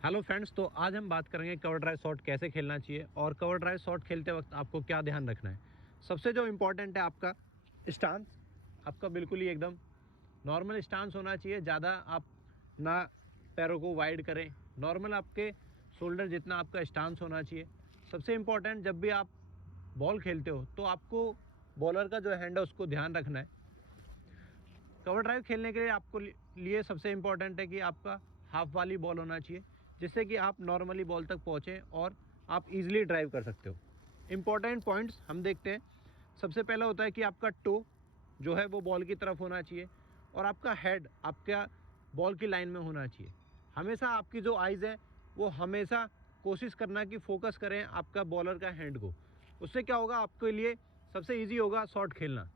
Hello friends, तो आज हम बात करेंगे कवर ड्राइव शॉट कैसे खेलना चाहिए और कवर ड्राइव शॉट खेलते वक्त आपको क्या ध्यान रखना है। सबसे जो इम्पोर्टेंट है आपका स्टांस, आपका बिल्कुल ही एकदम नॉर्मल स्टांस होना चाहिए। ज़्यादा आप ना पैरों को वाइड करें, नॉर्मल आपके शोल्डर जितना आपका स्टांस होना चाहिए। सबसे इम्पोर्टेंट, जब भी आप बॉल खेलते हो तो आपको बॉलर का जो हैंड है उसको ध्यान रखना है। कवर ड्राइव खेलने के लिए आपको लिए सबसे इम्पोर्टेंट है कि आपका हाफ वाली बॉल होना चाहिए, जिससे कि आप नॉर्मली बॉल तक पहुँचें और आप इजीली ड्राइव कर सकते हो। इम्पोर्टेंट पॉइंट्स हम देखते हैं। सबसे पहला होता है कि आपका टो जो है वो बॉल की तरफ होना चाहिए और आपका हेड आपका बॉल की लाइन में होना चाहिए। हमेशा आपकी जो आइज़ है वो हमेशा कोशिश करना कि फोकस करें आपका बॉलर का हैंड को। उससे क्या होगा, आपके लिए सबसे ईजी होगा शॉट खेलना।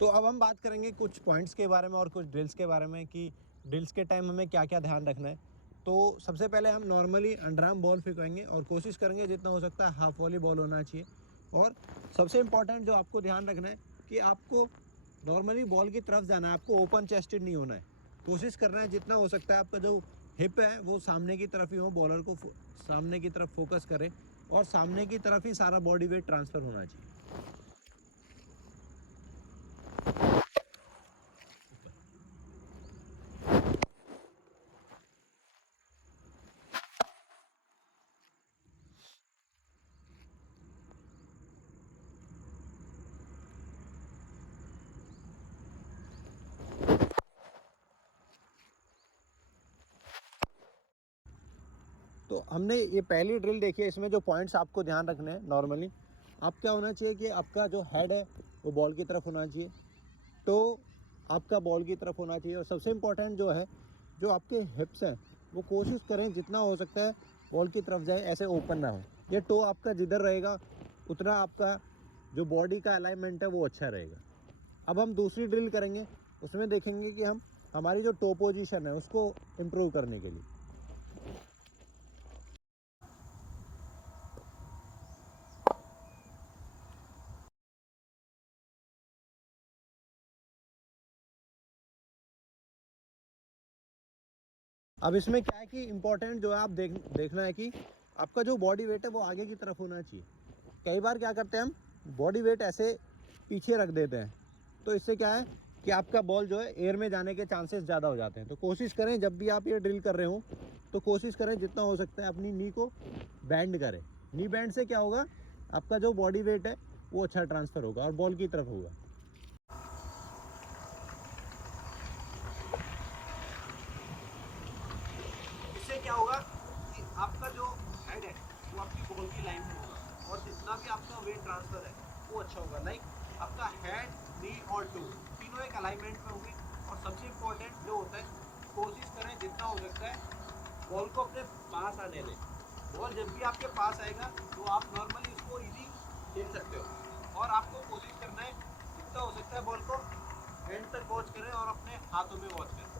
तो अब हम बात करेंगे कुछ पॉइंट्स के बारे में और कुछ ड्रिल्स के बारे में कि ड्रिल्स के टाइम हमें क्या क्या ध्यान रखना है। तो सबसे पहले हम नॉर्मली अंडर आर्म बॉल फेंकेंगे और कोशिश करेंगे जितना हो सकता है हाफ वॉली बॉल होना चाहिए। और सबसे इम्पॉर्टेंट जो आपको ध्यान रखना है कि आपको नॉर्मली बॉल की तरफ जाना है, आपको ओपन चेस्टेड नहीं होना है। कोशिश करना है जितना हो सकता है आपका जो हिप है वो सामने की तरफ ही हो, बॉलर को सामने की तरफ फोकस करें और सामने की तरफ ही सारा बॉडी वेट ट्रांसफ़र होना चाहिए। तो हमने ये पहली ड्रिल देखी है, इसमें जो पॉइंट्स आपको ध्यान रखने हैं नॉर्मली, आप क्या होना चाहिए कि आपका जो हेड है वो बॉल की तरफ होना चाहिए, तो आपका बॉल की तरफ होना चाहिए। और सबसे इम्पोर्टेंट जो है, जो आपके हिप्स हैं वो कोशिश करें जितना हो सकता है बॉल की तरफ जाए, ऐसे ओपन ना हो। ये टो आपका जिधर रहेगा उतना आपका जो बॉडी का अलाइनमेंट है वो अच्छा रहेगा। अब हम दूसरी ड्रिल करेंगे, उसमें देखेंगे कि हम हमारी जो टो पोजीशन है उसको इम्प्रूव करने के लिए। अब इसमें क्या है कि इम्पोर्टेंट जो है आप देखना है कि आपका जो बॉडी वेट है वो आगे की तरफ होना चाहिए। कई बार क्या करते हैं, हम बॉडी वेट ऐसे पीछे रख देते हैं, तो इससे क्या है कि आपका बॉल जो है एयर में जाने के चांसेस ज़्यादा हो जाते हैं। तो कोशिश करें जब भी आप ये ड्रिल कर रहे हो तो कोशिश करें जितना हो सकता है अपनी नी को बैंड करें। नी बैंड से क्या होगा, आपका जो बॉडी वेट है वो अच्छा ट्रांसफ़र होगा और बॉल की तरफ होगा। इससे क्या होगा कि आपका जो हेड है वो आपकी बॉल की लाइन में होगा और जितना भी आपका वेट ट्रांसफर है वो अच्छा होगा। लाइक आपका हेड, नी और टो तीनों एक अलाइनमेंट में होंगे। और सबसे इम्पोर्टेंट जो होता है, कोशिश करें जितना हो सकता है बॉल को अपने पास आने दें। बॉल जब भी आपके पास आएगा तो आप नॉर्मली उसको इजी खेल सकते हो। और आपको कोशिश करना है जितना हो सकता है बॉल को एंड तक वॉच करें और अपने हाथों में वॉच करें।